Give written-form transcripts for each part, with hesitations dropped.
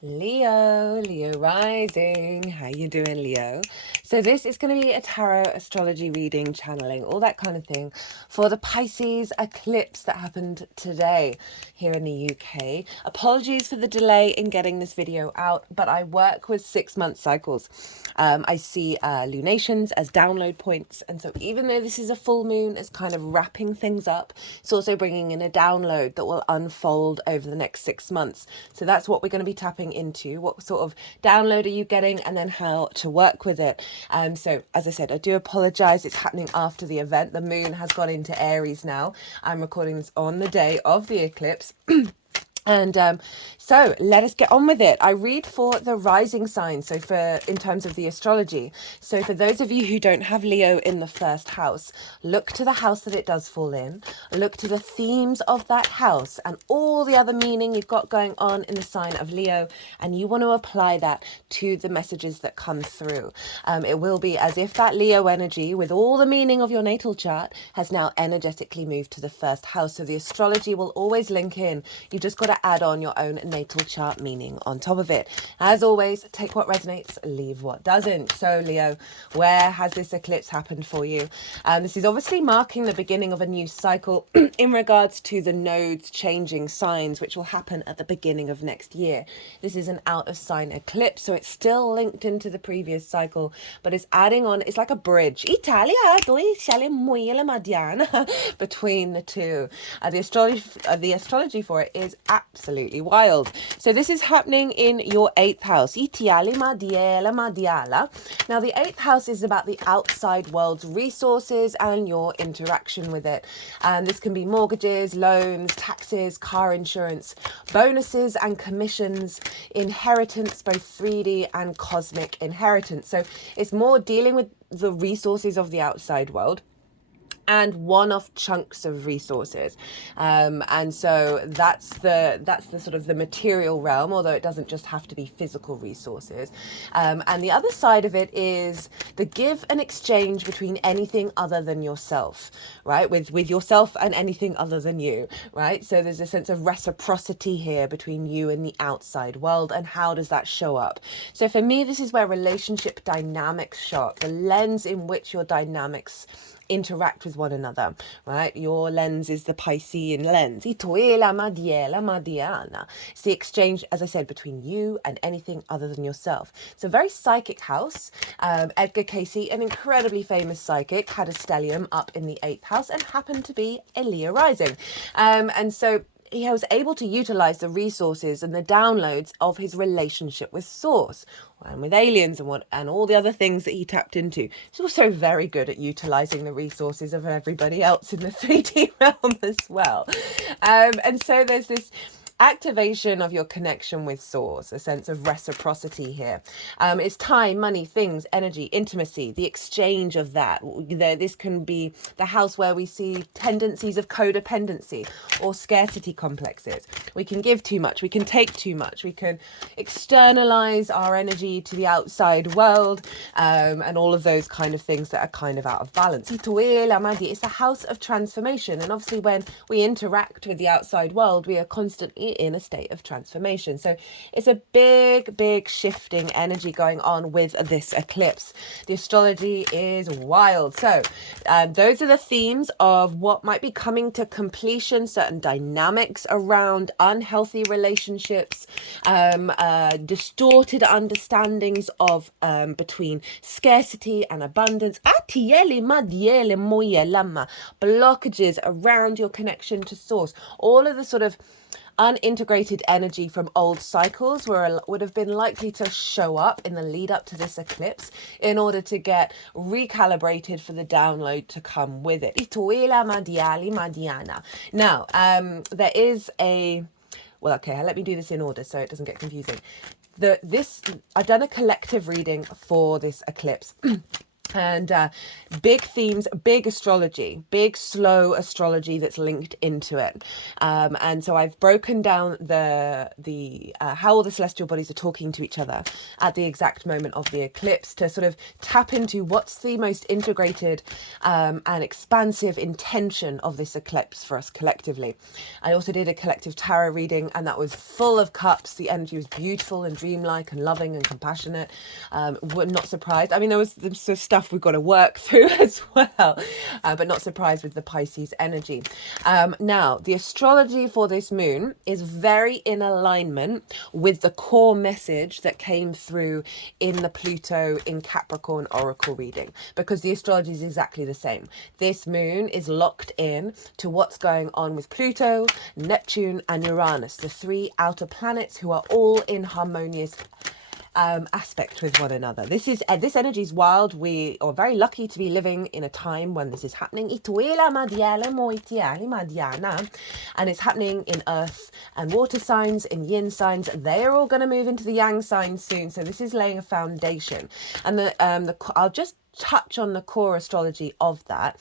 Leo rising. How you doing, Leo? So this is going to be a tarot astrology reading, channeling, all that kind of thing for the Pisces eclipse that happened today here in the UK. Apologies for the delay in getting this video out, but I work with 6-month cycles. I see lunations as download points, and so even though this is a full moon, it's kind of wrapping things up. It's also bringing in a download that will unfold over the next 6 months. So that's what we're going to be tapping into. What sort of download are you getting, and then how to work with it. So as I said, I do apologize. It's happening after the event. The moon has gone into Aries now. I'm recording this on the day of the eclipse. And so let us get on with it. I read for the rising sign, so in terms of the astrology. So for those of you who don't have Leo in the first house, look to the house that it does fall in. Look to the themes of that house and all the other meaning you've got going on in the sign of Leo, and you want to apply that to the messages that come through. It will be as if that Leo energy, with all the meaning of your natal chart, has now energetically moved to the first house. So the astrology will always link in. You've just got to add on your own natal chart meaning on top of it. As always, take what resonates, leave what doesn't. So Leo, where has this eclipse happened for you? This is obviously marking the beginning of a new cycle in regards to the nodes changing signs, which will happen at the beginning of next year. This is an out of sign eclipse, so it's still linked into the previous cycle, but it's adding on. It's like a bridge between the two. The astrology for it is absolutely wild. So this is happening in your 8th house. Now the 8th house is about the outside world's resources and your interaction with it. And this can be mortgages, loans, taxes, car insurance, bonuses and commissions, inheritance, both 3D and cosmic inheritance. So it's more dealing with the resources of the outside world and one-off chunks of resources, and so that's the sort of the material realm, although it doesn't just have to be physical resources. And the other side of it is the give and exchange between anything other than yourself, right? With yourself and anything other than you, right? So there's a sense of reciprocity here between you and the outside world, and how does that show up? So for me, this is where relationship dynamics show up, the lens in which your dynamics interact with one another, right? Your lens is the Piscean lens. It's the exchange, as I said, between you and anything other than yourself. It's a very psychic house. Edgar Cayce, an incredibly famous psychic, had a stellium up in the 8th house and happened to be a Leo rising. And so he was able to utilize the resources and the downloads of his relationship with Source and with aliens and all the other things that he tapped into. He's also very good at utilizing the resources of everybody else in the 3D realm as well. And so there's this activation of your connection with Source, a sense of reciprocity here. It's time, money, things, energy, intimacy, the exchange of that. This can be the house where we see tendencies of codependency or scarcity complexes. We can give too much, we can take too much, we can externalize our energy to the outside world, and all of those kind of things that are kind of out of balance. It's a house of transformation, and obviously when we interact with the outside world, we are constantly in a state of transformation. So it's a big shifting energy going on with this eclipse. The astrology is wild. So those are the themes of what might be coming to completion, certain dynamics around unhealthy relationships, distorted understandings of between scarcity and abundance, blockages around your connection to Source, all of the sort of unintegrated energy from old cycles would have been likely to show up in the lead up to this eclipse in order to get recalibrated for the download to come with it. Now, there is a... Well, okay, let me do this in order so it doesn't get confusing. I've done a collective reading for this eclipse. And big themes, big astrology, big slow astrology that's linked into it. And so I've broken down the how all the celestial bodies are talking to each other at the exact moment of the eclipse to sort of tap into what's the most integrated and expansive intention of this eclipse for us collectively. I also did a collective tarot reading, and that was full of cups. The energy was beautiful and dreamlike and loving and compassionate. We're not surprised. I mean, there was some stuff we've got to work through as well, but not surprised with the Pisces energy. Now, the astrology for this moon is very in alignment with the core message that came through in the Pluto in Capricorn oracle reading, because the astrology is exactly the same. This moon is locked in to what's going on with Pluto, Neptune, and Uranus, the three outer planets who are all in harmonious aspect with one another. This energy is wild. We are very lucky to be living in a time when this is happening. And it's happening in earth and water signs, in yin signs. They are all going to move into the yang signs soon. So this is laying a foundation. And I'll just touch on the core astrology of that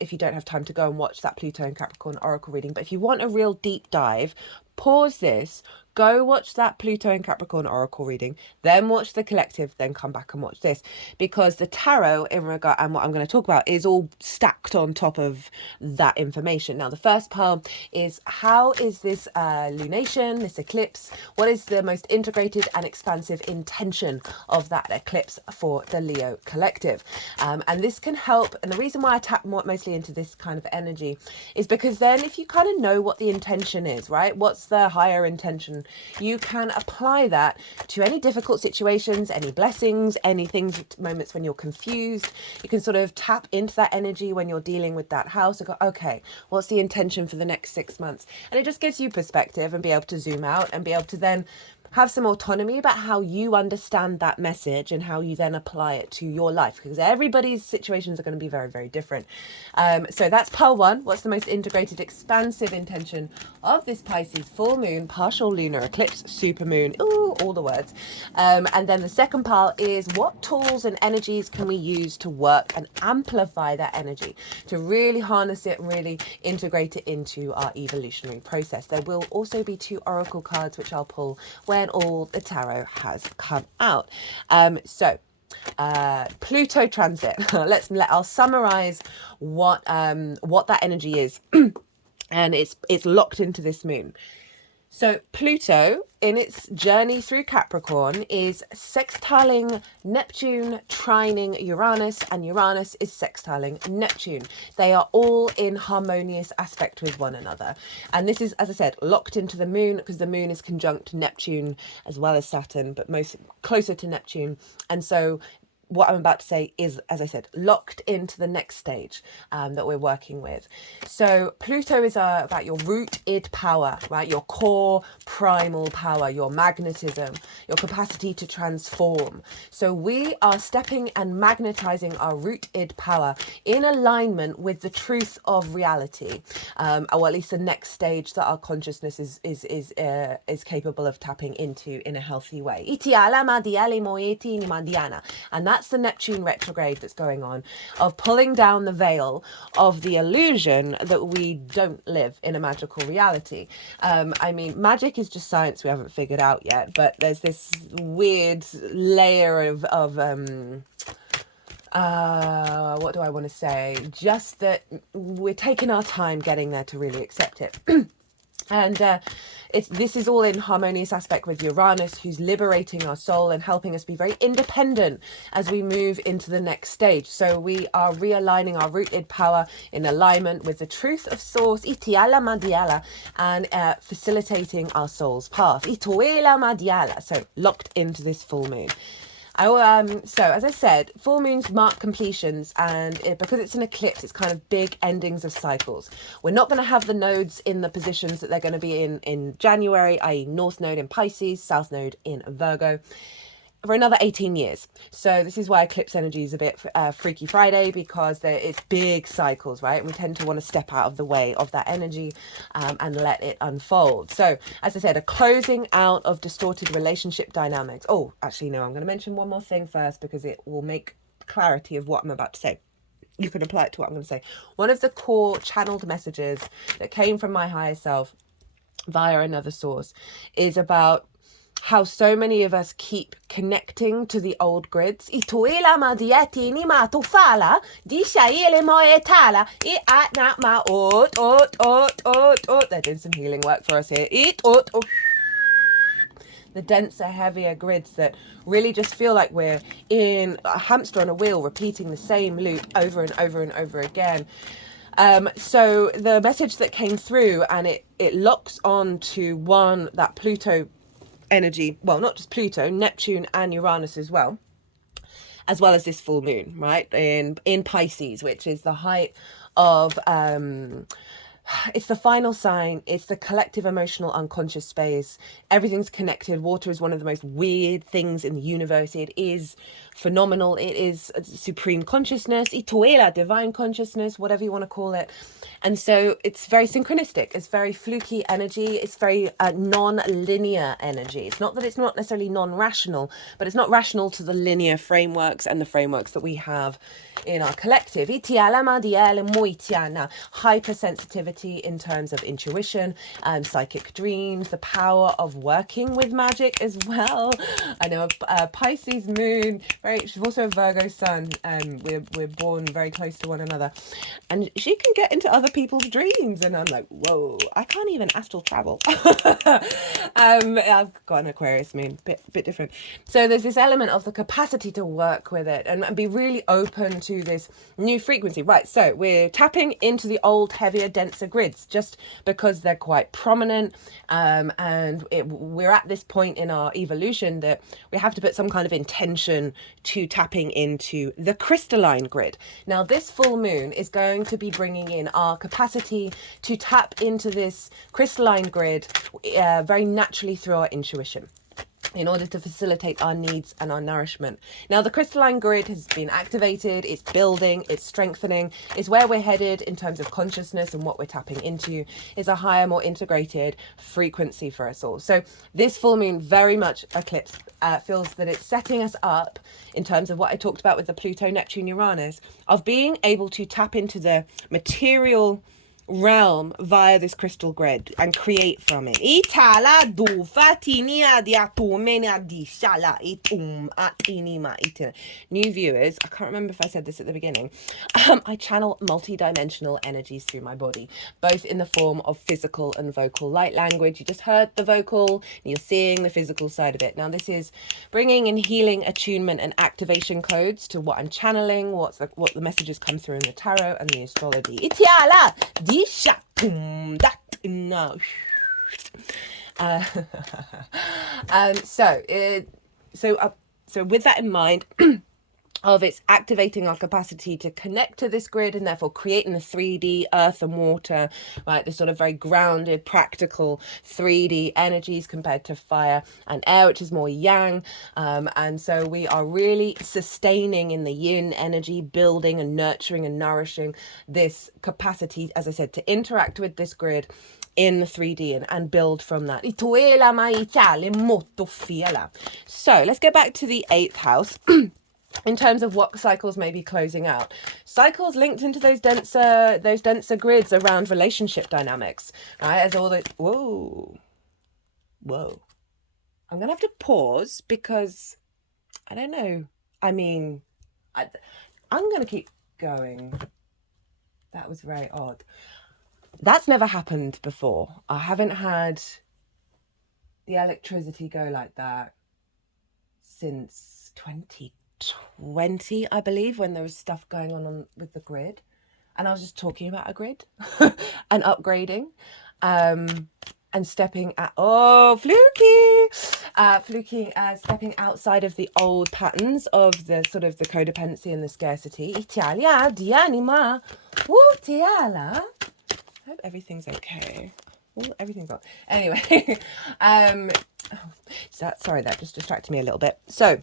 if you don't have time to go and watch that Pluto and Capricorn oracle reading. But if you want a real deep dive, pause this, go watch that Pluto and Capricorn oracle reading, then watch the collective, then come back and watch this, because the tarot in regard and what I'm going to talk about is all stacked on top of that information. Now, the first part is, how is this lunation, this eclipse, what is the most integrated and expansive intention of that eclipse for the Leo collective? And this can help, and the reason why I tap mostly into this kind of energy is because then if you kind of know what the intention is, right, what's the higher intention, you can apply that to any difficult situations, any blessings, any things, moments when you're confused. You can sort of tap into that energy when you're dealing with that house and go, okay, what's the intention for the next 6 months? And it just gives you perspective and be able to zoom out and be able to then have some autonomy about how you understand that message and how you then apply it to your life, because everybody's situations are going to be very, very different. So that's part one. What's the most integrated, expansive intention of this Pisces full moon, partial lunar eclipse, super moon, ooh, all the words. And then the second part is, what tools and energies can we use to work and amplify that energy, to really harness it and really integrate it into our evolutionary process. There will also be 2 oracle cards which I'll pull when all the tarot has come out. Pluto transit. I'll summarize what that energy is, and it's locked into this moon. So Pluto, in its journey through Capricorn, is sextiling Neptune, trining Uranus, and Uranus is sextiling Neptune. They are all in harmonious aspect with one another. And this is, as I said, locked into the moon, because the moon is conjunct Neptune as well as Saturn, but most closer to Neptune. And so what I'm about to say is, as I said, locked into the next stage that we're working with. So Pluto is about your root-id power, right? Your core primal power, your magnetism, your capacity to transform. So we are stepping and magnetizing our root-id power in alignment with the truth of reality, or at least the next stage that our consciousness is capable of tapping into in a healthy way. And that's the Neptune retrograde that's going on, of pulling down the veil of the illusion that we don't live in a magical reality. I mean, magic is just science we haven't figured out yet, but there's this weird layer of what do I want to say? Just that we're taking our time getting there to really accept it. And this is all in harmonious aspect with Uranus, who's liberating our soul and helping us be very independent as we move into the next stage. So we are realigning our rooted power in alignment with the truth of source, and facilitating our soul's path. So locked into this full moon. So as I said, full moons mark completions, and because it's an eclipse, it's kind of big endings of cycles. We're not going to have the nodes in the positions that they're going to be in January, i.e. North Node in Pisces, South Node in Virgo, for another 18 years. So this is why eclipse energy is a bit Freaky Friday, because it's big cycles, right? We tend to want to step out of the way of that energy and let it unfold. So as I said, a closing out of distorted relationship dynamics. Oh, actually, no, I'm going to mention one more thing first, because it will make clarity of what I'm about to say, you can apply it to what I'm going to say. One of the core channeled messages that came from my higher self via another source is about how so many of us keep connecting to the old grids. They're doing some healing work for us here. The denser, heavier grids that really just feel like we're in a hamster on a wheel, repeating the same loop over and over and over again. So the message that came through, and it locks on to one, that Pluto energy, well, not just Pluto, Neptune and Uranus as well as this full moon, right, in Pisces, which is the height of it's the final sign. It's the collective emotional unconscious space. Everything's connected. Water is one of the most weird things in the universe. It is phenomenal. It is supreme consciousness, itoela, divine consciousness, whatever you want to call it. And so it's very synchronistic. It's very fluky energy. It's very non-linear energy. It's not that it's not necessarily non-rational, but it's not rational to the linear frameworks and the frameworks that we have in our collective. Hypersensitivity in terms of intuition, psychic dreams, the power of working with magic as well. I know a Pisces moon, she's also a Virgo sun, and we're born very close to one another, and she can get into other people's dreams, and I'm like, whoa, I can't even astral travel. I've got an Aquarius moon, bit different. So there's this element of the capacity to work with it and be really open to this new frequency. Right, so we're tapping into the old, heavier, denser grids just because they're quite prominent, and we're at this point in our evolution that we have to put some kind of intention to tapping into the crystalline grid. Now, this full moon is going to be bringing in our capacity to tap into this crystalline grid very naturally through our intuition, in order to facilitate our needs and our nourishment. Now, the crystalline grid has been activated, it's building, it's strengthening, it's where we're headed in terms of consciousness, and what we're tapping into is a higher, more integrated frequency for us all. So this full moon, very much eclipse, feels that it's setting us up in terms of what I talked about with the Pluto, Neptune, Uranus, of being able to tap into the material realm via this crystal grid and create from it. New viewers, I can't remember if I said this at the beginning. I channel multi-dimensional energies through my body, both in the form of physical and vocal light language. You just heard the vocal, and you're seeing the physical side of it. Now, this is bringing in healing, attunement, and activation codes to what I'm channeling, what the messages come through in the tarot and the astrology. So with that in mind, of it's activating our capacity to connect to this grid, and therefore creating the 3D earth and water, right? The sort of very grounded, practical 3D energies compared to fire and air, which is more yang. And so we are really sustaining in the yin energy, building and nurturing and nourishing this capacity, as I said, to interact with this grid in the 3D and build from that. So let's go back to the 8th house. In terms of what cycles may be closing out. Cycles linked into those denser grids around relationship dynamics, right? As all the, whoa. I'm going to have to pause because, I don't know. I mean, I'm going to keep going. That was very odd. That's never happened before. I haven't had the electricity go like that since 2020, I believe, when there was stuff going on with the grid, and I was just talking about a grid and upgrading, and stepping at stepping outside of the old patterns of the sort of the codependency and the scarcity. I hope everything's okay. Everything's on. Anyway, sorry, that just distracted me a little bit. So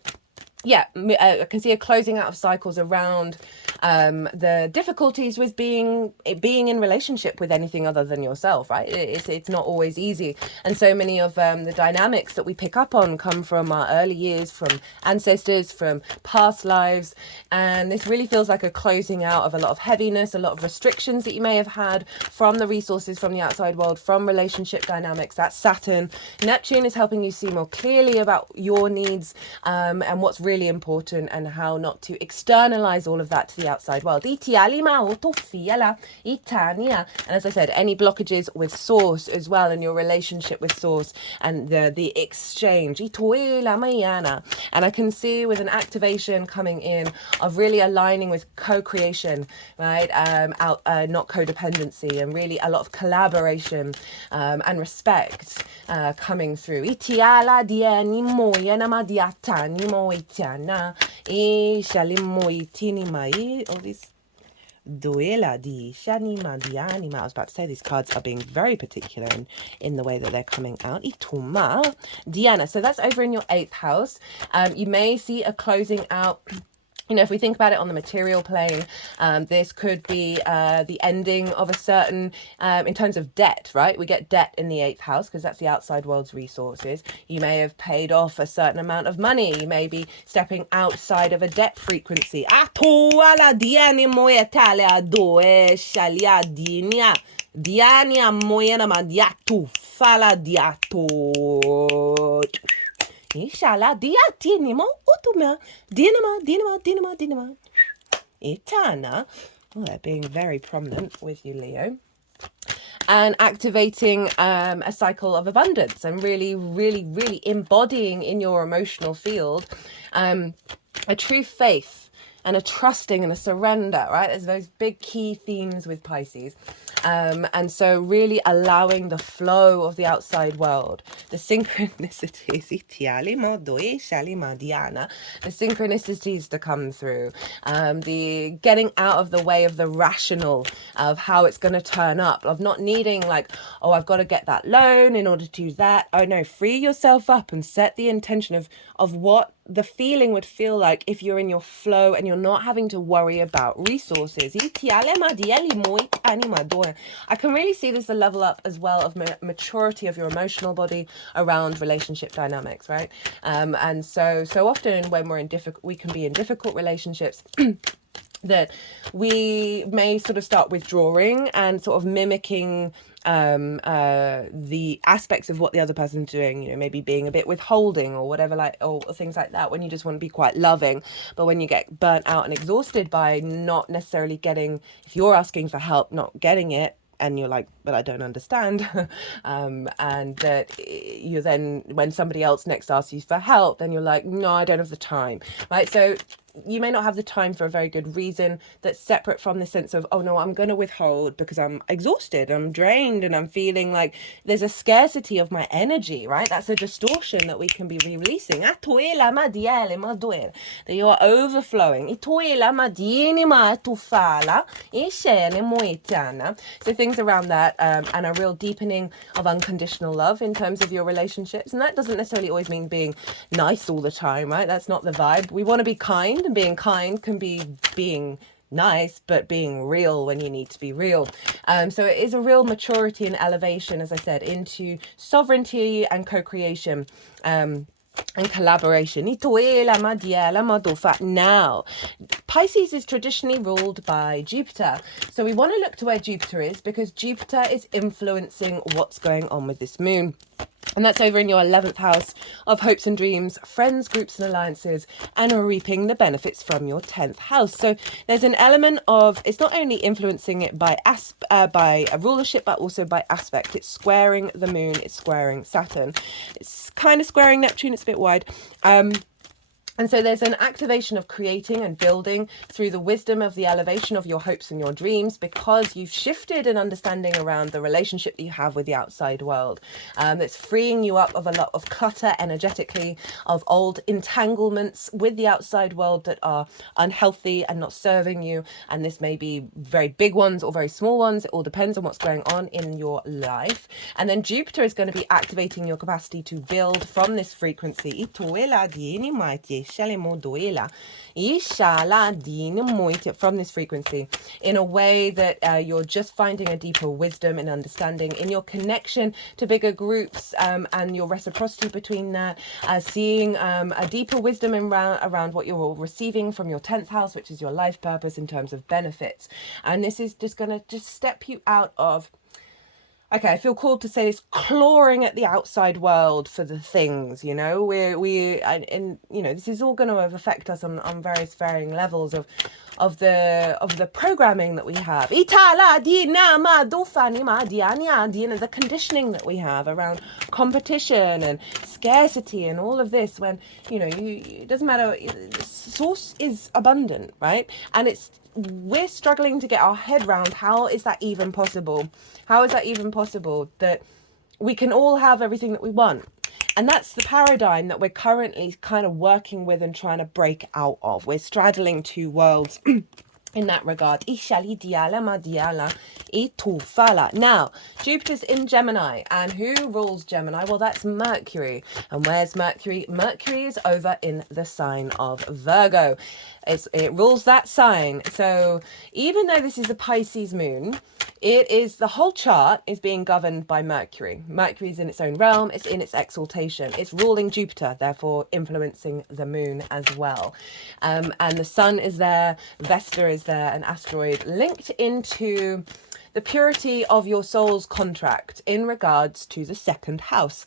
yeah, I can see a closing out of cycles around the difficulties with being in relationship with anything other than yourself, right? It's not always easy, and so many of the dynamics that we pick up on come from our early years, from ancestors, from past lives, and this really feels like a closing out of a lot of heaviness, a lot of restrictions that you may have had from the resources from the outside world, from relationship dynamics. That's Saturn. Neptune is helping you see more clearly about your needs and what's really important, and how not to externalize all of that to the outside world. And as I said, any blockages with source as well, in your relationship with source, and the exchange. And I can see with an activation coming in of really aligning with co-creation, right? Not codependency, and really a lot of collaboration and respect coming through. All these Duela di Shanima Dianima. I was about to say these cards are being very particular in the way that they're coming out. Ituma Diana. So that's over in your 8th house. You may see a closing out. You know, if we think about it on the material plane, this could be the ending of a certain, in terms of debt, right? We get debt in the 8th house because that's the outside world's resources. You may have paid off a certain amount of money. You may be stepping outside of a debt frequency. Diania moyena madiatu fala diatu. Inshallah, dinima, utuma, dinima. Itana. Oh, they're being very prominent with you, Leo. And activating a cycle of abundance, and really, really, really embodying in your emotional field a true faith and a trusting and a surrender, right? There's those big key themes with Pisces. And so really allowing the flow of the outside world, the synchronicities, the synchronicities to come through, the getting out of the way of the rational, of how it's going to turn up, of not needing like, oh, I've got to get that loan in order to do that. Oh no, free yourself up and set the intention of what the feeling would feel like if you're in your flow and you're not having to worry about resources. I can really see this a level up as well of maturity of your emotional body around relationship dynamics, right? And so often when we can be in difficult relationships that we may sort of start withdrawing and sort of mimicking the aspects of what the other person's doing, you know, maybe being a bit withholding or whatever, like, or things like that, when you just want to be quite loving. But when you get burnt out and exhausted by not necessarily getting, if you're asking for help, not getting it, and you're like, but I don't understand, and that you then, when somebody else next asks you for help, then you're like, no, I don't have the time, right? So you may not have the time for a very good reason that's separate from the sense of, oh no, I'm going to withhold because I'm exhausted, I'm drained, and I'm feeling like there's a scarcity of my energy, right? That's a distortion that we can be releasing. That you are overflowing. So things around that, and a real deepening of unconditional love in terms of your relationships. And that doesn't necessarily always mean being nice all the time, right? That's not the vibe. We want to be kind, and being kind can be being nice, but being real when you need to be real. So it is a real maturity and elevation, as I said, into sovereignty and co-creation. And collaboration. Now, Pisces is traditionally ruled by Jupiter. So we want to look to where Jupiter is, because Jupiter is influencing what's going on with this moon. And that's over in your 11th house of hopes and dreams, friends, groups and alliances, and reaping the benefits from your 10th house. So there's an element of, it's not only influencing it by a rulership, but also by aspect. It's squaring the moon, it's squaring Saturn. It's kind of squaring Neptune, it's a bit wide. And so there's an activation of creating and building through the wisdom of the elevation of your hopes and your dreams, because you've shifted an understanding around the relationship that you have with the outside world. That's freeing you up of a lot of clutter energetically, of old entanglements with the outside world that are unhealthy and not serving you. And this may be very big ones or very small ones. It all depends on what's going on in your life. And then Jupiter is going to be activating your capacity to build from this frequency. from this frequency, in a way that you're just finding a deeper wisdom and understanding in your connection to bigger groups, and your reciprocity between that, seeing a deeper wisdom around what you're receiving from your 10th house, which is your life purpose in terms of benefits. And this is just going to just step you out of, okay, I feel called to say this, clawing at the outside world for the things, you know, and you know, this is all going to affect us on various varying levels of the programming that we have, the conditioning that we have around competition and scarcity and all of this, when, you know, it doesn't matter, source is abundant, right? And we're struggling to get our head around, how is that even possible? How is that even possible that we can all have everything that we want? And that's the paradigm that we're currently kind of working with and trying to break out of. We're straddling two worlds in that regard. Now, Jupiter's in Gemini, and who rules Gemini? Well, that's Mercury. And where's Mercury? Mercury is over in the sign of Virgo. It rules that sign. So even though this is a Pisces moon, the whole chart is being governed by Mercury. Mercury is in its own realm. It's in its exaltation. It's ruling Jupiter, therefore influencing the moon as well. And the sun is there. Vesta is there, an asteroid linked into the purity of your soul's contract in regards to the second house.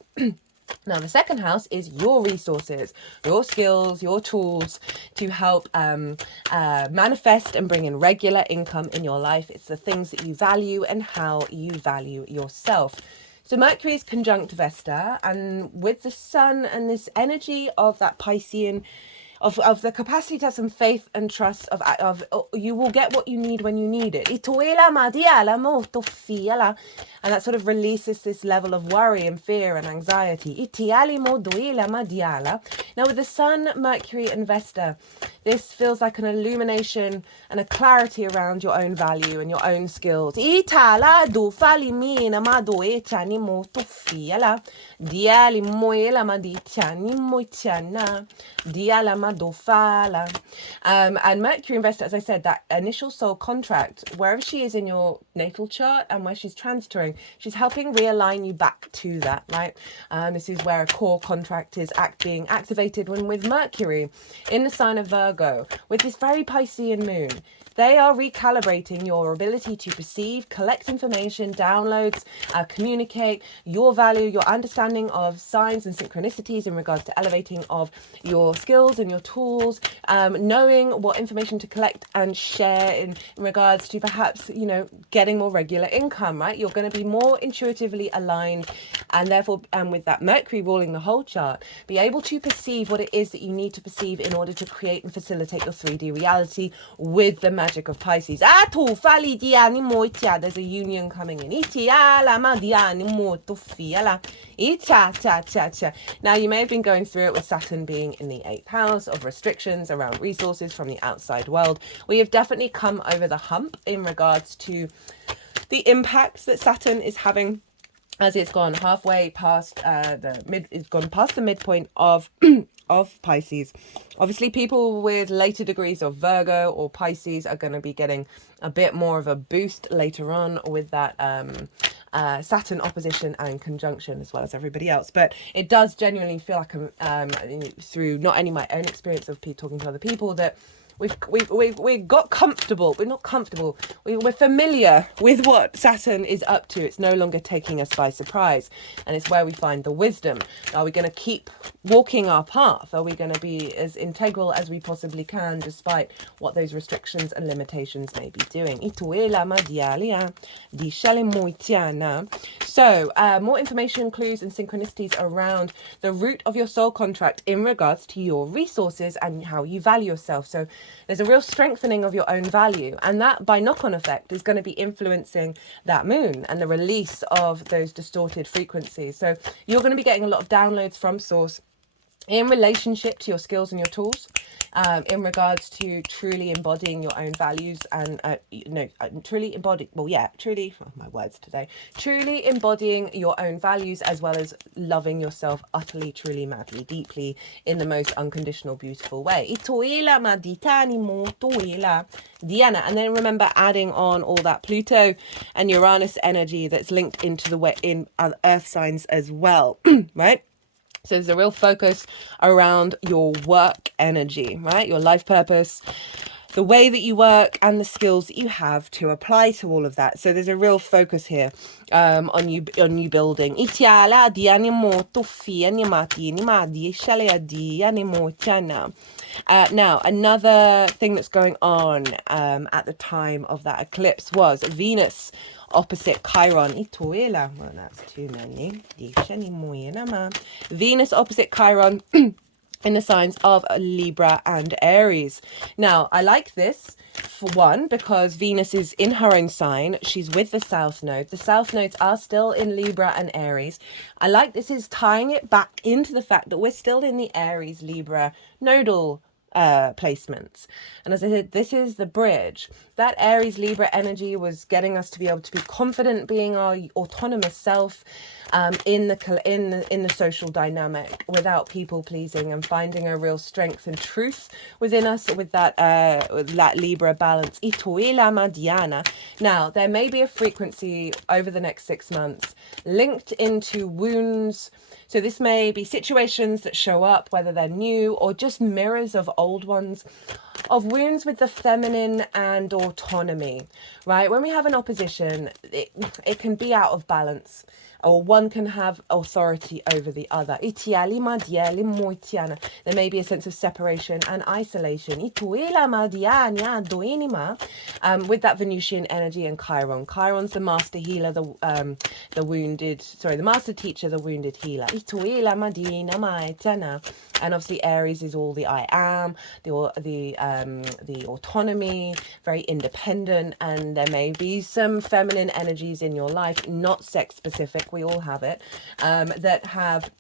Now, the second house is your resources, your skills, your tools to help manifest and bring in regular income in your life. It's the things that you value and how you value yourself. So Mercury is conjunct Vesta, and with the sun and this energy of that Piscean, of the capacity to have some faith and trust of you will get what you need when you need it. And that sort of releases this level of worry and fear and anxiety. Now with the sun, Mercury and Vesta, this feels like an illumination and a clarity around your own value and your own skills. And Mercury and Vesta, as I said, that initial soul contract, wherever she is in your natal chart and where she's transitoring, she's helping realign you back to that, right? This is where a core contract is being activated when with Mercury in the sign of Virgo, with this very Piscean moon. They are recalibrating your ability to perceive, collect information, downloads, communicate your value, your understanding of signs and synchronicities in regards to elevating of your skills and your tools, knowing what information to collect and share in regards to perhaps, you know, getting more regular income, right? You're going to be more intuitively aligned, and therefore, and with that Mercury ruling the whole chart, be able to perceive what it is that you need to perceive in order to create and facilitate your 3D reality with the magic of Pisces. There's a union coming in. Now, you may have been going through it with Saturn being in the 8th house of restrictions around resources from the outside world. We have definitely come over the hump in regards to the impacts that Saturn is having, as it's gone halfway past the midpoint of of Pisces. Obviously, people with later degrees of Virgo or Pisces are going to be getting a bit more of a boost later on with that Saturn opposition and conjunction, as well as everybody else. But it does genuinely feel like, through not only my own experience of talking to other people, that we've got comfortable. We're not comfortable. We're familiar with what Saturn is up to. It's no longer taking us by surprise, and it's where we find the wisdom. Are we going to keep walking our path? Are we going to be as integral as we possibly can, despite what those restrictions and limitations may be doing? So, more information, clues, and synchronicities around the root of your soul contract in regards to your resources and how you value yourself. So there's a real strengthening of your own value, and that by knock-on effect is going to be influencing that moon and the release of those distorted frequencies. So you're going to be getting a lot of downloads from source in relationship to your skills and your tools, in regards to truly embodying your own values and truly embodying, my words today, truly embodying your own values, as well as loving yourself utterly, truly, madly, deeply, in the most unconditional, beautiful way. Diana. And then remember adding on all that Pluto and Uranus energy that's linked into the way in earth signs as well. Right? So there's a real focus around your work energy, right? Your life purpose, the way that you work, and the skills that you have to apply to all of that. So there's a real focus here on you building. Now, another thing that's going on at the time of that eclipse was Venus opposite Chiron. Well, that's too many. Venus opposite Chiron in the signs of Libra and Aries. Now, I like this, for one, because Venus is in her own sign. She's with the South Node. The South Nodes are still in Libra and Aries. I like this is tying it back into the fact that we're still in the Aries Libra nodal placements. And as I said, this is the bridge. That Aries Libra energy was getting us to be able to be confident, being our autonomous self in the social dynamic, without people pleasing, and finding a real strength and truth within us with that Libra balance. Now, there may be a frequency over the next 6 months linked into wounds. So this may be situations that show up, whether they're new or just mirrors of old ones, of wounds with the feminine and autonomy, right? When we have an opposition, it can be out of balance, or one can have authority over the other. There may be a sense of separation and isolation. With that Venusian energy and Chiron. Chiron's the master healer, the master teacher, the wounded healer. And obviously Aries is all the I am, the autonomy, very independent, and there may be some feminine energies in your life, not sex specific, we all have it, that have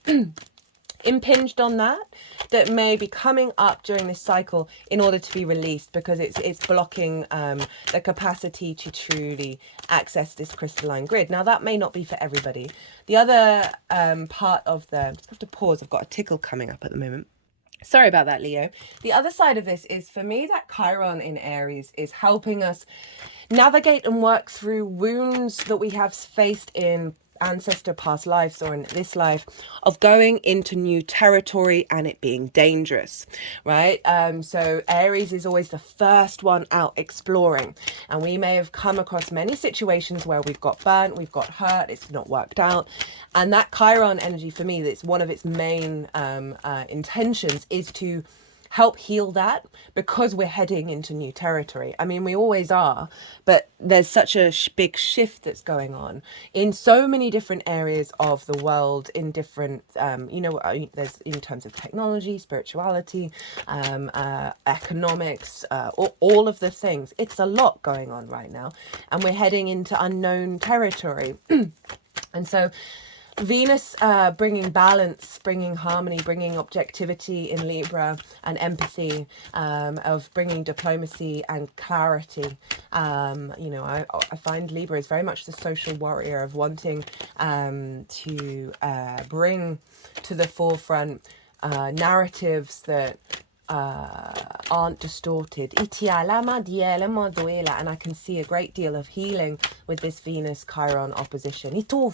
impinged on that may be coming up during this cycle in order to be released, because it's blocking the capacity to truly access this crystalline grid. Now, that may not be for everybody. The other part of I have to pause, I've got a tickle coming up at the moment. Sorry about that, Leo. The other side of this is, for me, that Chiron in Aries is helping us navigate and work through wounds that we have faced in ancestor past lives or in this life, of going into new territory and it being dangerous, right? So Aries is always the first one out exploring, and we may have come across many situations where we've got burnt, we've got hurt, it's not worked out. And that Chiron energy, for me, that's one of its main intentions, is to help heal that, because we're heading into new territory. I mean, we always are, but there's such a big shift that's going on in so many different areas of the world, in different, there's in terms of technology, spirituality, economics, all of the things. It's a lot going on right now, and we're heading into unknown territory. And so Venus bringing balance, bringing harmony, bringing objectivity in Libra, and empathy, of bringing diplomacy and clarity. I find Libra is very much the social warrior, of wanting to bring to the forefront narratives that aren't distorted. And I can see a great deal of healing with this Venus Chiron opposition. So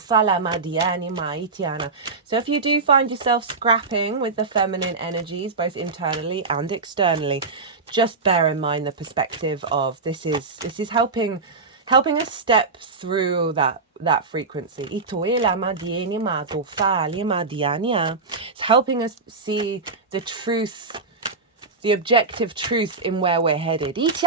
if you do find yourself scrapping with the feminine energies, both internally and externally, just bear in mind the perspective of this is helping us step through that frequency. It's helping us see the truth, the objective truth in where we're headed. And you've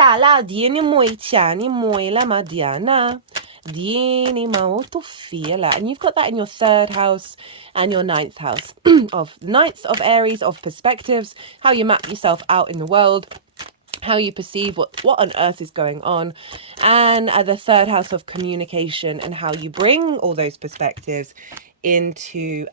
got that in your 3rd house and your 9th house of 9th of Aries, of perspectives, how you map yourself out in the world, how you perceive what on earth is going on, and the 3rd house of communication, and how you bring all those perspectives into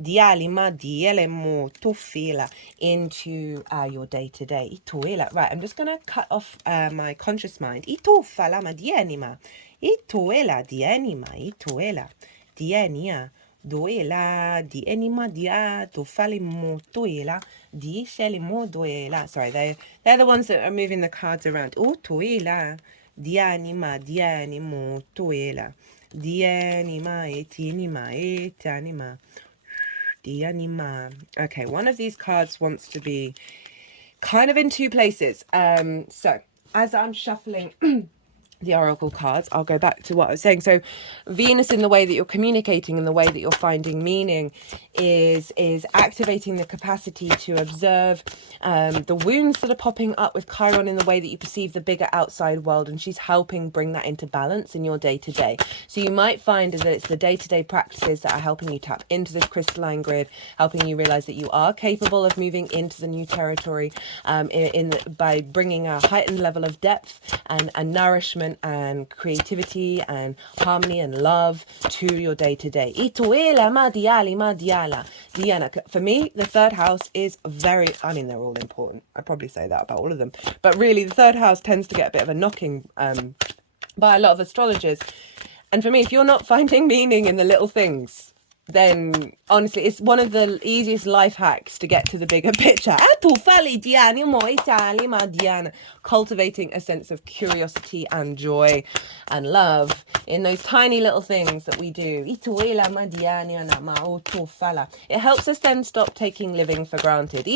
dialima diele mo tofela into your day-to-day. Itoela. Right, I'm just going to cut off my conscious mind. Itofala ma dienima. Itoela dienima. Itoela dienia. Doela dienima dia tofali mo toela di sheli mo doela. Sorry, they're the ones that are moving the cards around. Oh toela dianima dianimo toela. Dianima etinima etanima. Dianima. Okay, one of these cards wants to be kind of in two places. So as I'm shuffling the oracle cards, I'll go back to what I was saying. So Venus, in the way that you're communicating and the way that you're finding meaning, is activating the capacity to observe the wounds that are popping up with Chiron in the way that you perceive the bigger outside world, and she's helping bring that into balance in your day-to-day. So you might find that it's the day-to-day practices that are helping you tap into this crystalline grid, helping you realize that you are capable of moving into the new territory by bringing a heightened level of depth and nourishment and creativity and harmony and love to your day-to-day. For me, the third house is very, I mean, they're all important. I'd probably say that about all of them. But really, the third house tends to get a bit of a knocking by a lot of astrologers. And for me, if you're not finding meaning in the little things, then honestly, it's one of the easiest life hacks to get to the bigger picture. Cultivating a sense of curiosity and joy and love in those tiny little things that we do. It helps us then stop taking living for granted.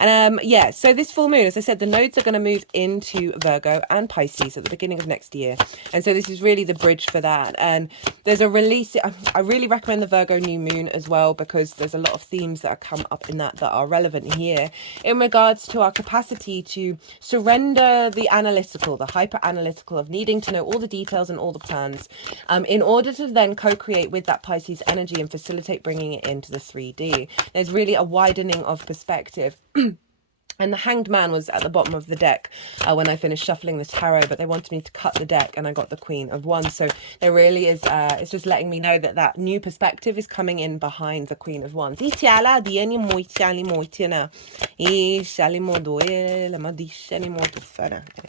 And yeah, so this full moon, as I said, the nodes are going to move into Virgo and Pisces at the beginning of next year, and so this is really the bridge for that. And there's a release. I really recommend the Virgo new moon as well, because there's a lot of themes that are come up in that are relevant here in regards to our capacity to surrender the analytical, the hyper analytical, of needing to know all the details and all the plans in order to then co-create with that Pisces energy and facilitate bringing it into the 3D. There's really a widening of perspective. And the Hanged Man was at the bottom of the deck when I finished shuffling the tarot, but they wanted me to cut the deck, and I got the Queen of Wands. So there really is, it's just letting me know that that new perspective is coming in behind the Queen of Wands. There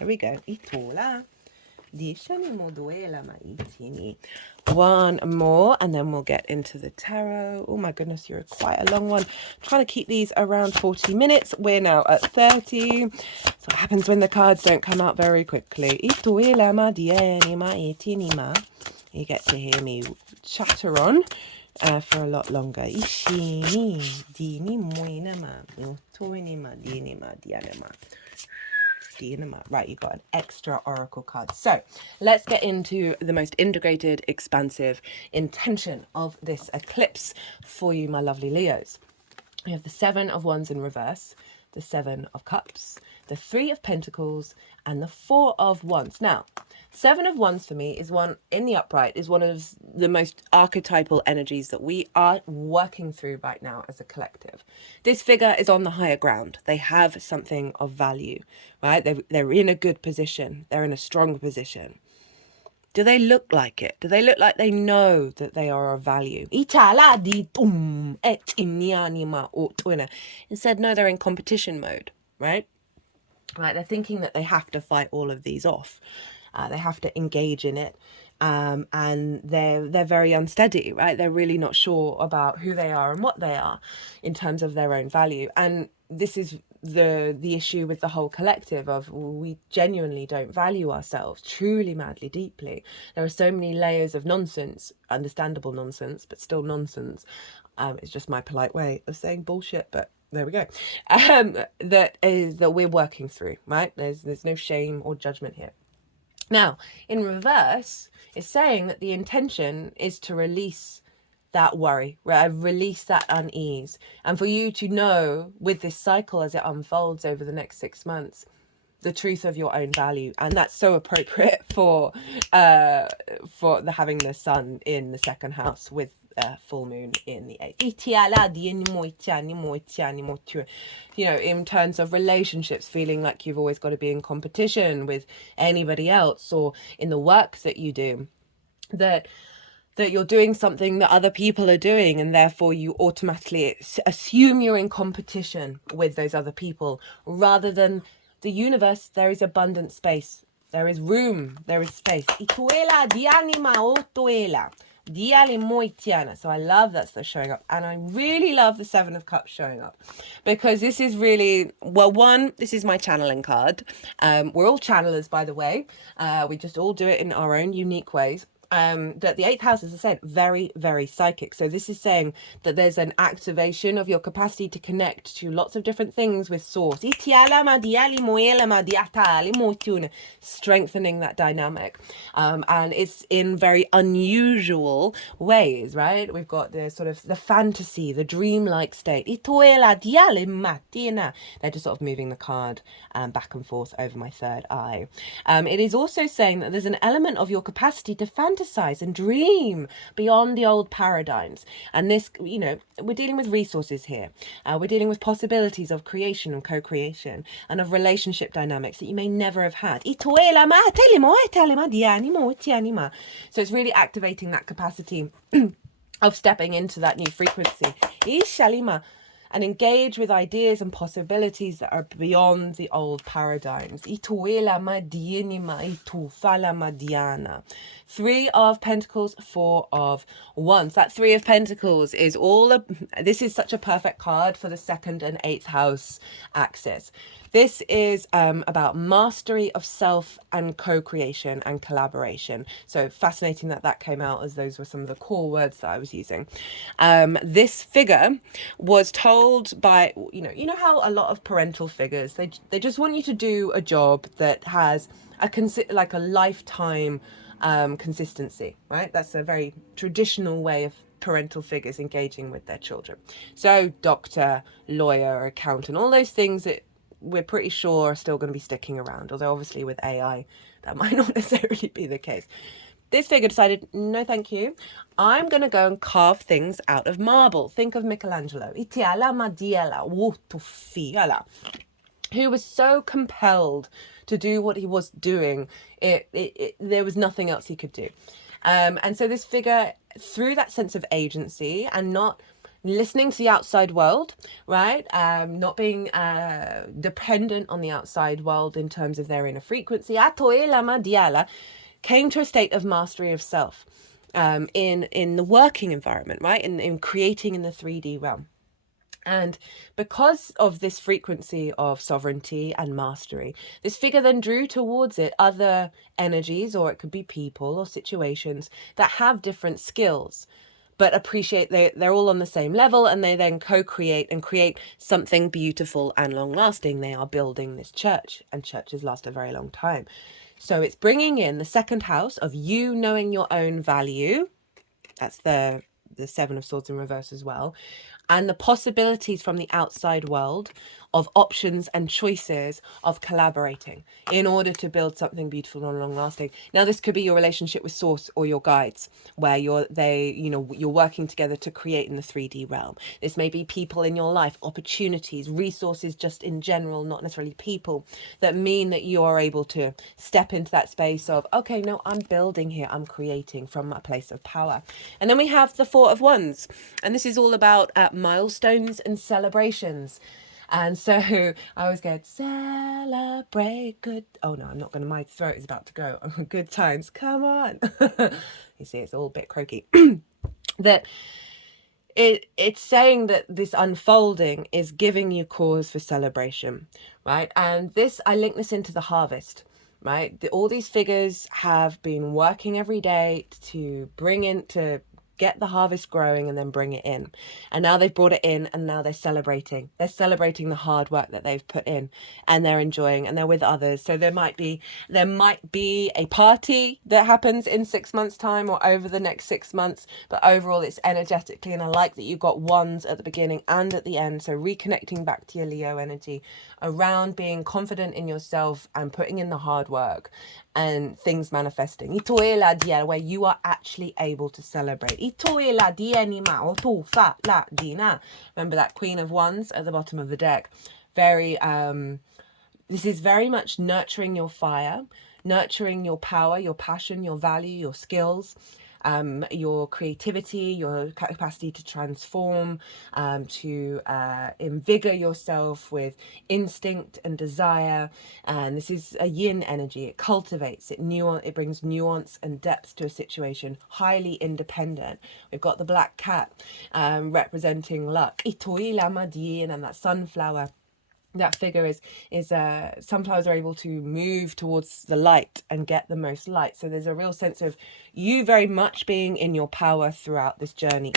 we go. One more, and then we'll get into the tarot. Oh my goodness, you're quite a long one. I'm trying to keep these around 40 minutes. We're now at 30. So what happens when the cards don't come out very quickly? You get to hear me chatter on for a lot longer. Right, you've got an extra oracle card. So let's get into the most integrated, expansive intention of this eclipse for you, my lovely Leos. We have the 7 of Wands in reverse, the 7 of Cups, the 3 of Pentacles, and the 4 of Wands. Now, 7 of Wands for me is one in the upright, is one of the most archetypal energies that we are working through right now as a collective. This figure is on the higher ground. They have something of value, right? They're in a good position. They're in a strong position. Do they look like it? Do they look like they know that they are of value? Instead, no, they're in competition mode, right? Right, they're thinking that they have to fight all of these off. They have to engage in it. And they're very unsteady, right? They're really not sure about who they are and what they are in terms of their own value. And this is the issue with the whole collective of we genuinely don't value ourselves truly, madly, deeply. There are so many layers of nonsense, understandable nonsense, but still nonsense. It's just my polite way of saying bullshit, but there we go. That we're working through, right? There's no shame or judgment here. Now, in reverse, it's saying that the intention is to release that worry, release that unease, and for you to know with this cycle as it unfolds over the next 6 months, the truth of your own value. And that's so appropriate for having the sun in the second house with full moon in the 8th. You know, in terms of relationships, feeling like you've always got to be in competition with anybody else, or in the work that you do, that you're doing something that other people are doing, and therefore you automatically assume you're in competition with those other people, rather than the universe. There is abundant space, there is room, there is space. So I love that's showing up, and I really love the Seven of Cups showing up, because this is really, well, one, this is my channeling card. We're all channelers, by the way. We just all do it in our own unique ways. That the 8th house, as I said, very, very psychic. So this is saying that there's an activation of your capacity to connect to lots of different things with source. Strengthening that dynamic. And it's in very unusual ways, right? We've got the sort of the fantasy, the dreamlike state. They're just sort of moving the card back and forth over my third eye. It is also saying that there's an element of your capacity to fantasize and dream beyond the old paradigms. And this, you know, we're dealing with resources here. We're dealing with possibilities of creation and co-creation, and of relationship dynamics that you may never have had. So it's really activating that capacity of stepping into that new frequency. And engage with ideas and possibilities that are beyond the old paradigms. 3 of Pentacles, 4 of Wands. That 3 of Pentacles is this is such a perfect card for the 2nd and 8th house axis. This is about mastery of self and co-creation and collaboration. So fascinating that came out, as those were some of the core words that I was using. This figure was told by, you know how a lot of parental figures, they just want you to do a job that has like a lifetime consistency, right? That's a very traditional way of parental figures engaging with their children. So doctor, lawyer, accountant, all those things that we're pretty sure are still going to be sticking around, although obviously with AI that might not necessarily be the case. This figure decided, no thank you, I'm going to go and carve things out of marble. Think of Michelangelo, who was so compelled to do what he was doing, there was nothing else he could do. And so this figure, through that sense of agency and not listening to the outside world, right? Not being dependent on the outside world in terms of their inner frequency, came to a state of mastery of self in the working environment, right? In creating in the 3D realm. And because of this frequency of sovereignty and mastery, this figure then drew towards it other energies, or it could be people or situations that have different skills, but appreciate they're all on the same level, and they then co-create and create something beautiful and long-lasting. They are building this church, and churches last a very long time. So it's bringing in the 2nd house of you knowing your own value. That's the 7 of Swords in reverse as well. And the possibilities from the outside world of options and choices of collaborating in order to build something beautiful and long lasting. Now, this could be your relationship with source or your guides, where you're working together to create in the 3D realm. This may be people in your life, opportunities, resources, just in general, not necessarily people, that mean that you are able to step into that space of, okay, no, I'm building here, I'm creating from a place of power. And then we have the 4 of Wands, and this is all about milestones and celebrations. And so I always go, celebrate good. Oh no, I'm not going to, my throat is about to go. Good times, come on. You see, it's all a bit croaky. That it's saying that this unfolding is giving you cause for celebration, right? And this, I link this into the harvest, right? All these figures have been working every day to bring in, to get the harvest growing and then bring it in. And now they've brought it in, and now they're celebrating. They're celebrating the hard work that they've put in, and they're enjoying, and they're with others. So there might be a party that happens in 6 months' time or over the next 6 months, but overall it's energetically, and I like that you've got wands at the beginning and at the end. So reconnecting back to your Leo energy around being confident in yourself and putting in the hard work and things manifesting, where you are actually able to celebrate. Itoe la dienima o tu fa la dina. Remember that Queen of Wands at the bottom of the deck. Very, this is very much nurturing your fire, nurturing your power, your passion, your value, your skills, your creativity, your capacity to transform, to invigor yourself with instinct and desire. And this is a yin energy. It cultivates, it brings nuance and depth to a situation. Highly independent. We've got the black cat representing luck. Itoi lama dien, and that sunflower. That figure is sunflowers are able to move towards the light and get the most light. So there's a real sense of you very much being in your power throughout this journey.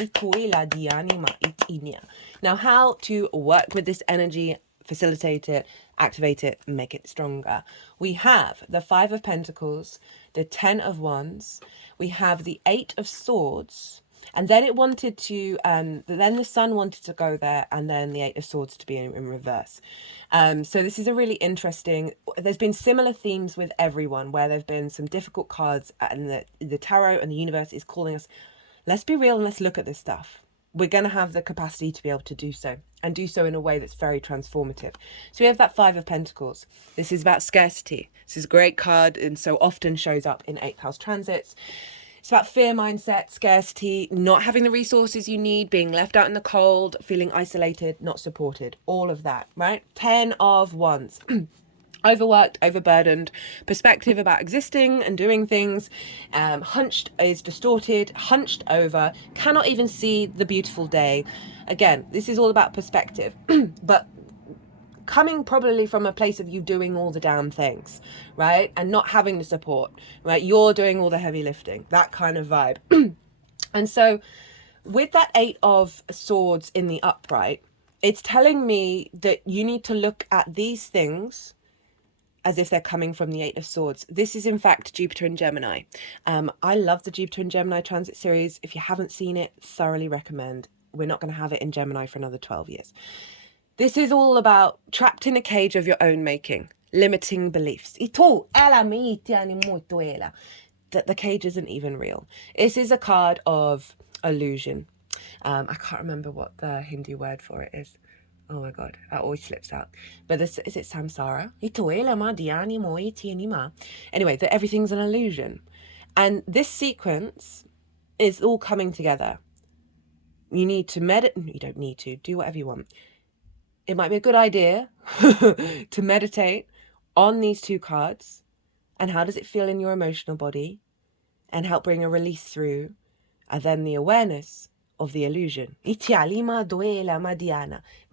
Now, how to work with this energy, facilitate it, activate it, make it stronger. We have the 5 of Pentacles, the 10 of Wands, we have the 8 of Swords, and then it wanted to, then the Sun wanted to go there, and then the 8 of Swords to be in reverse. So this is a really interesting, there's been similar themes with everyone, where there've been some difficult cards, and the tarot and the universe is calling us, let's be real and let's look at this stuff. We're going to have the capacity to be able to do so, and do so in a way that's very transformative. So we have that 5 of Pentacles. This is about scarcity. This is a great card, and so often shows up in 8th house transits. It's about fear mindset, scarcity, not having the resources you need, being left out in the cold, feeling isolated, not supported, all of that, right? 10 of Wands. Overworked, overburdened, perspective about existing and doing things, hunched is distorted, hunched over, cannot even see the beautiful day. Again, this is all about perspective, but coming probably from a place of you doing all the damn things, right? And not having the support, right? You're doing all the heavy lifting, that kind of vibe. And so with that 8 of Swords in the upright, it's telling me that you need to look at these things as if they're coming from the 8 of Swords. This is in fact Jupiter in Gemini. I love the Jupiter in Gemini transit series. If you haven't seen it, thoroughly recommend. We're not going to have it in Gemini for another 12 years. This is all about trapped in a cage of your own making, limiting beliefs. That the cage isn't even real. This is a card of illusion. I can't remember what the Hindu word for it is. Oh my God, that always slips out. But this, is it samsara? Anyway, that everything's an illusion. And this sequence is all coming together. You need to meditate. You don't need to. Do whatever you want. It might be a good idea to meditate on these 2 cards. And how does it feel in your emotional body? And help bring a release through. And then the awareness of the illusion. It might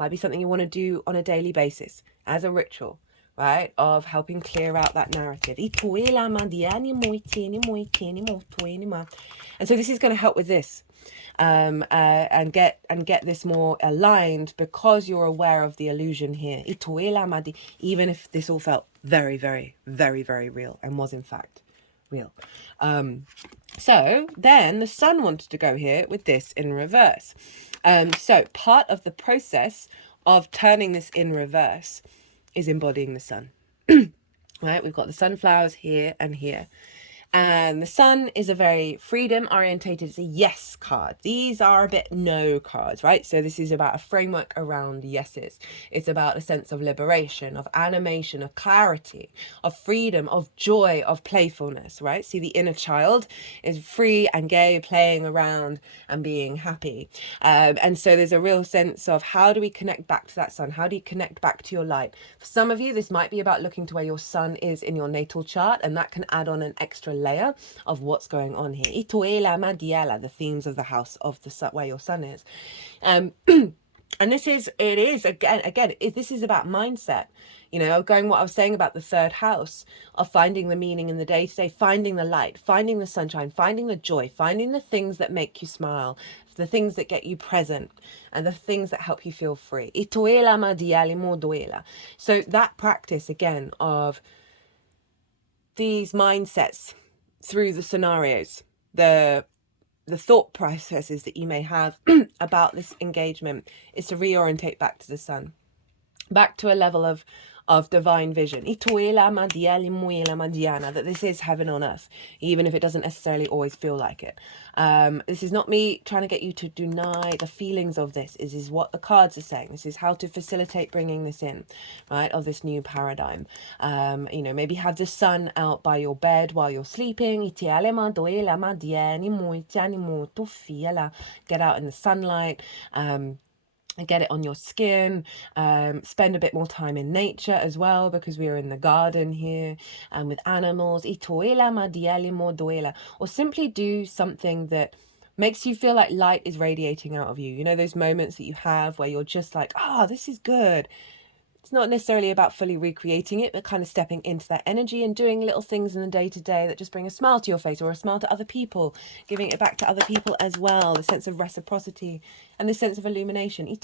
be something you want to do on a daily basis as a ritual, right? Of helping clear out that narrative. And so this is going to help with this. And get this more aligned, because you're aware of the illusion here. Even if this all felt very, very, very, very real, and was in fact real. So then the Sun wanted to go here with this in reverse. So part of the process of turning this in reverse is embodying the Sun. Right, we've got the sunflowers here and here. And the Sun is a very freedom orientated, it's a yes card. These are a bit no cards, right? So this is about a framework around yeses. It's about a sense of liberation, of animation, of clarity, of freedom, of joy, of playfulness, right? See, the inner child is free and gay, playing around and being happy. And so there's a real sense of, how do we connect back to that Sun? How do you connect back to your light? For some of you, this might be about looking to where your Sun is in your natal chart, and that can add on an extra layer of what's going on here. The themes of the house of the Sun, where your Sun is. And this is this is about mindset. You know, going what I was saying about the 3rd house, of finding the meaning in the day-to-day, finding the light, finding the sunshine, finding the joy, finding the things that make you smile, the things that get you present, and the things that help you feel free. So that practice again of these mindsets through the scenarios, the thought processes that you may have about this engagement, is to reorientate back to the Sun. back to a level of divine vision. That this is heaven on earth, even if it doesn't necessarily always feel like it. This is not me trying to get you to deny the feelings of this. This is what the cards are saying. This is how to facilitate bringing this in, right, of this new paradigm. You know, maybe have the sun out by your bed while you're sleeping. Get out in the sunlight. Get it on your skin. Spend a bit more time in nature as well, because we are in the garden here and with animals. Or simply do something that makes you feel like light is radiating out of you. You know, those moments that you have where you're just like, oh, this is good. It's not necessarily about fully recreating it, but kind of stepping into that energy and doing little things in the day-to-day that just bring a smile to your face, or a smile to other people, giving it back to other people as well, the sense of reciprocity and the sense of illumination. And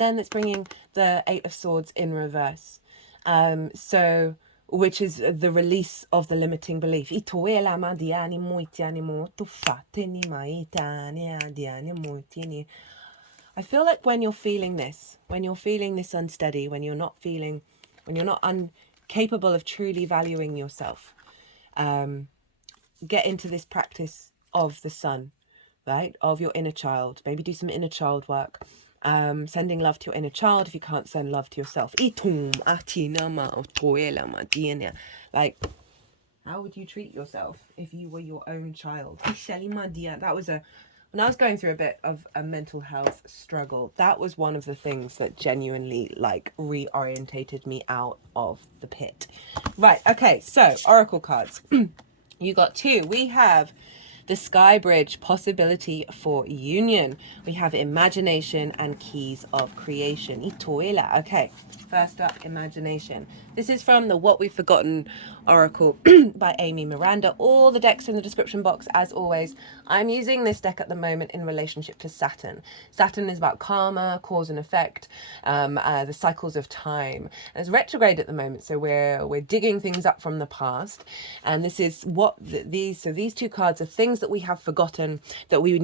then it's bringing the Eight of Swords in reverse. Which is the release of the limiting belief. I feel like when you're feeling this unsteady, when you're not capable of truly valuing yourself, get into this practice of the sun, right? Of your inner child. Maybe do some inner child work. Sending love to your inner child if you can't send love to yourself. Like, how would you treat yourself if you were your own child? That was when I was going through a bit of a mental health struggle, that was one of the things that genuinely like reorientated me out of the pit. Right, okay, so Oracle cards. You got two. We have the Sky Bridge, possibility for union. We have imagination and keys of creation. Okay, first up, imagination. This is from the What We've Forgotten Oracle by Amy Miranda. All the decks in the description box, as always. I'm using this deck at the moment in relationship to Saturn. Saturn is about karma, cause and effect, the cycles of time. And it's retrograde at the moment, so we're digging things up from the past. And this is what these two cards are things that we have forgotten that we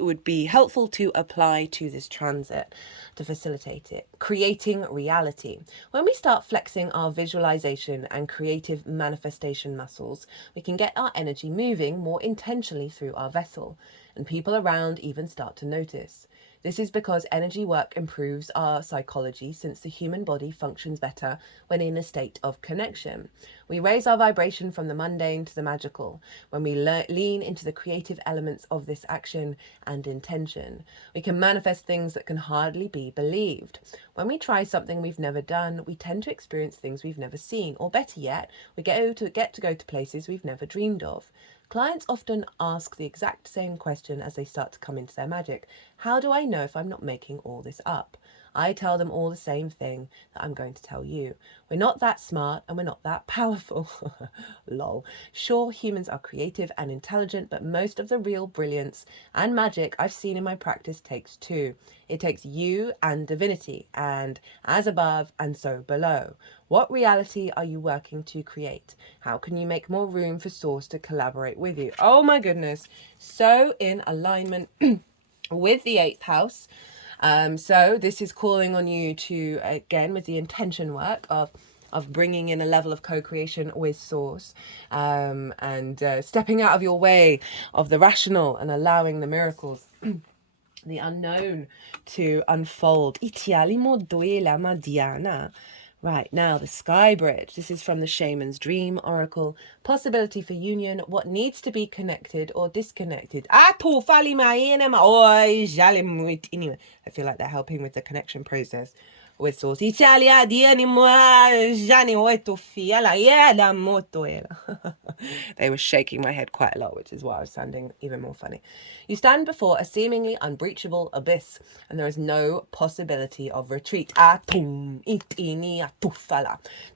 would be helpful to apply to this transit to facilitate it. Creating reality. When we start flexing our visualization and creative manifestation muscles, we can get our energy moving more intentionally through our vessel, and people around even start to notice. This is because energy work improves our psychology, since the human body functions better when in a state of connection. We raise our vibration from the mundane to the magical when we lean into the creative elements of this action and intention. We can manifest things that can hardly be believed. When we try something we've never done, we tend to experience things we've never seen, or better yet, we get to go to places we've never dreamed of. Clients often ask the exact same question as they start to come into their magic. How do I know if I'm not making all this up? I tell them all the same thing that I'm going to tell you. We're not that smart and we're not that powerful. Lol. Sure, humans are creative and intelligent, but most of the real brilliance and magic I've seen in my practice takes two. It takes you and divinity, and as above and so below. What reality are you working to create? How can you make more room for Source to collaborate with you? Oh my goodness. So in alignment with the 8th house. So this is calling on you to, again, with the intention work of bringing in a level of co-creation with Source, and stepping out of your way of the rational and allowing the miracles, the unknown, to unfold. Right, now the Sky Bridge. This is from the Shaman's Dream Oracle. Possibility for union. What needs to be connected or disconnected? I feel like they're helping with the connection process with Source. They were shaking my head quite a lot, which is why I was sounding even more funny. You stand before a seemingly unbreachable abyss, and there is no possibility of retreat. The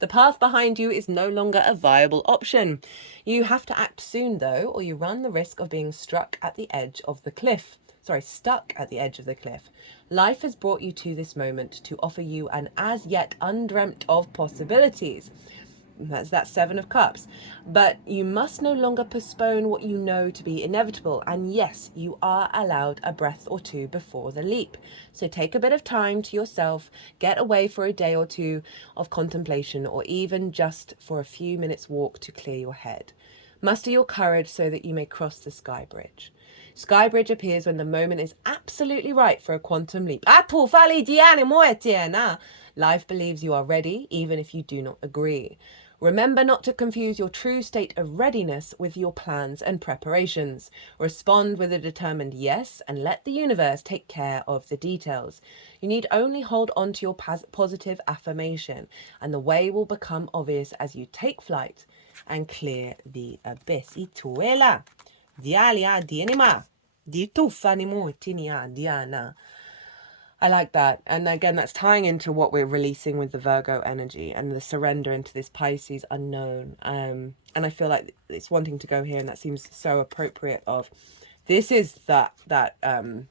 path behind you is no longer a viable option. You have to act soon, though, or you run the risk of being stuck at the edge of the cliff. Life has brought you to this moment to offer you an as yet undreamt of possibilities. That's that Seven of Cups. But you must no longer postpone what you know to be inevitable. And yes, you are allowed a breath or two before the leap. So take a bit of time to yourself, get away for a day or two of contemplation, or even just for a few minutes walk to clear your head. Muster your courage so that you may cross the sky bridge. Sky bridge appears when the moment is absolutely right for a quantum leap. Life believes you are ready, even if you do not agree. Remember not to confuse your true state of readiness with your plans and preparations. Respond with a determined yes and let the universe take care of the details. You need only hold on to your positive affirmation, and the way will become obvious as you take flight and clear the abyss. Ituela. Dialia dienima. Ditufanimo tinia diana. I like that. And again, that's tying into what we're releasing with the Virgo energy and the surrender into this Pisces unknown. And I feel like it's wanting to go here, and that seems so appropriate of this is that well,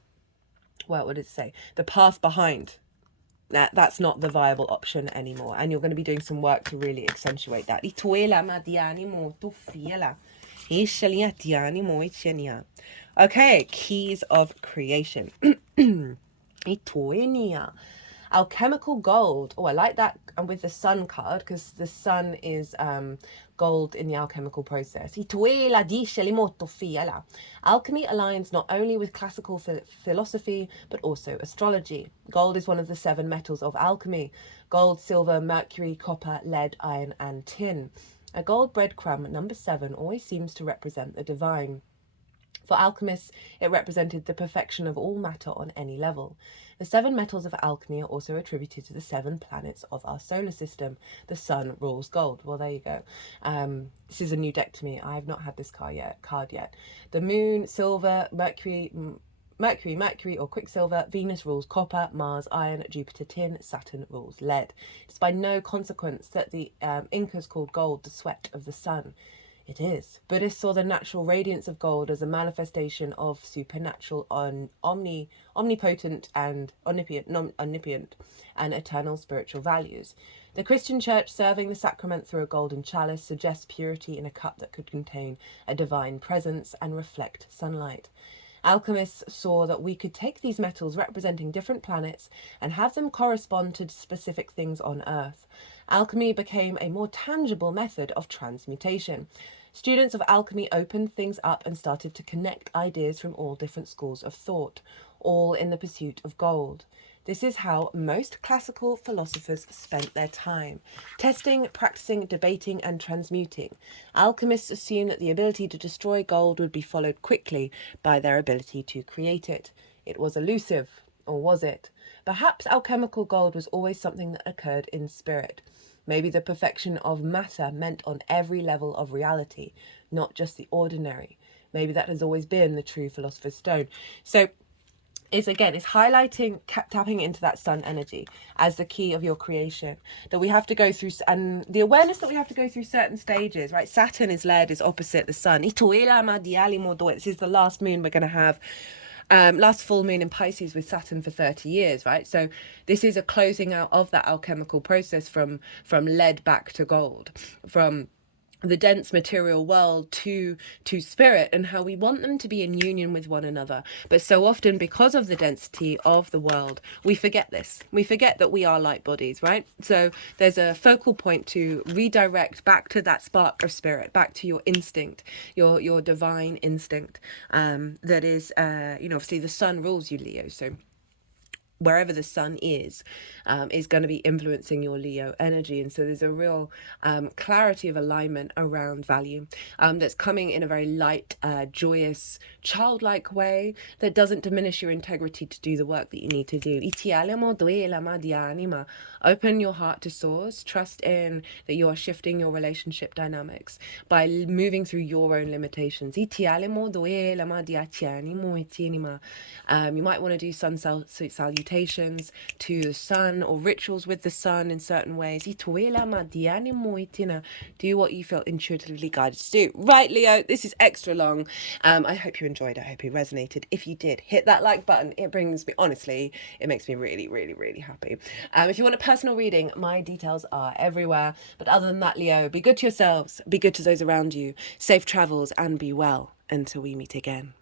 what did it say? The path behind. That's not the viable option anymore. And you're going to be doing some work to really accentuate that. Okay, keys of creation. Alchemical gold. Oh, I like that with the sun card, because the sun is gold in the alchemical process. Alchemy aligns not only with classical philosophy, but also astrology. Gold is one of the 7 metals of alchemy: gold, silver, mercury, copper, lead, iron, and tin. A gold breadcrumb, number 7, always seems to represent the divine. For alchemists, it represented the perfection of all matter on any level. The 7 metals of alchemy are also attributed to the 7 planets of our solar system. The sun rules gold. Well, there you go. This is a new deck to me. I have not had this card yet. The moon, silver, Mercury or quicksilver. Venus rules copper, Mars iron, Jupiter tin, Saturn rules lead. It's by no consequence that the Incas called gold the sweat of the sun. It is. Buddhists saw the natural radiance of gold as a manifestation of supernatural, omnipotent and omnipotent and eternal spiritual values. The Christian church, serving the sacrament through a golden chalice, suggests purity in a cup that could contain a divine presence and reflect sunlight. Alchemists saw that we could take these metals representing different planets and have them correspond to specific things on Earth. Alchemy became a more tangible method of transmutation. Students of alchemy opened things up and started to connect ideas from all different schools of thought, all in the pursuit of gold. This is how most classical philosophers spent their time: testing, practicing, debating, and transmuting. Alchemists assumed that the ability to destroy gold would be followed quickly by their ability to create it. It was elusive, or was it? Perhaps alchemical gold was always something that occurred in spirit. Maybe the perfection of matter meant on every level of reality, not just the ordinary. Maybe that has always been the true philosopher's stone. So it's highlighting, tapping into that sun energy as the key of your creation, that we have to go through, and the awareness that we have to go through certain stages, right? Saturn is led, is opposite the sun. This is the last moon we're going to have. Last full moon in Pisces with Saturn for 30 years, right? So this is a closing out of that alchemical process from lead back to gold, from the dense material world to spirit, and how we want them to be in union with one another. But so often, because of the density of the world, we forget this. We forget that we are light bodies, right? So there's a focal point to redirect back to that spark of spirit, back to your instinct, your divine instinct. That is, obviously the sun rules you, Leo. So wherever the sun is going to be influencing your Leo energy. And so there's a real clarity of alignment around value that's coming in a very light, joyous, childlike way that doesn't diminish your integrity to do the work that you need to do. Open your heart to source. Trust in that you are shifting your relationship dynamics by moving through your own limitations. You might want to do sun salutation meditations to the sun or rituals with the sun in certain ways. Do what you feel intuitively guided to do. Right, Leo, this is extra long. I hope you enjoyed it. I hope you resonated. If you did, hit that like button. It brings me, honestly, it makes me really, really, really happy. If you want a personal reading, my details are everywhere. But other than that, Leo, be good to yourselves, be good to those around you, safe travels, and be well until we meet again.